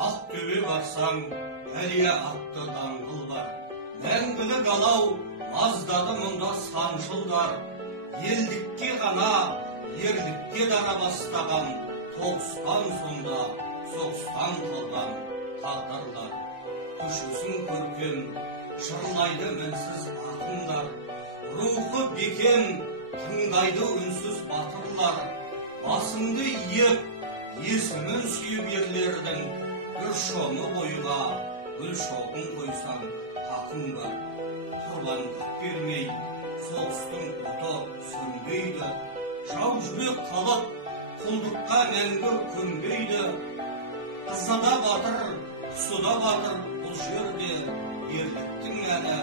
Ақтөбе барсаң, Әлия атты даңғыл бар. Мәңгілік алау аздады мұнда сан жылдар. Елдікке ғана, ерлікке дара бастаған, тоғыстан сонда, соғыстан қалған тағдырлар. Көшесін көркем, жырлайды мінсіз ақындар. Рухы бекем, тыңдайды үнсіз батырлар. Басыңды иіп, есімін сүйіп ерлердің, бір шоны бойға, гүл шоғын қойсаң, хақың бар. Құрбандық бермей, соғыстың оты сөнбейді. Жау жүрек қалып, құлдыққа мәңгі көнбейді. Қызыда батыр, құсыда батыр, бұл жерде ерліктің әні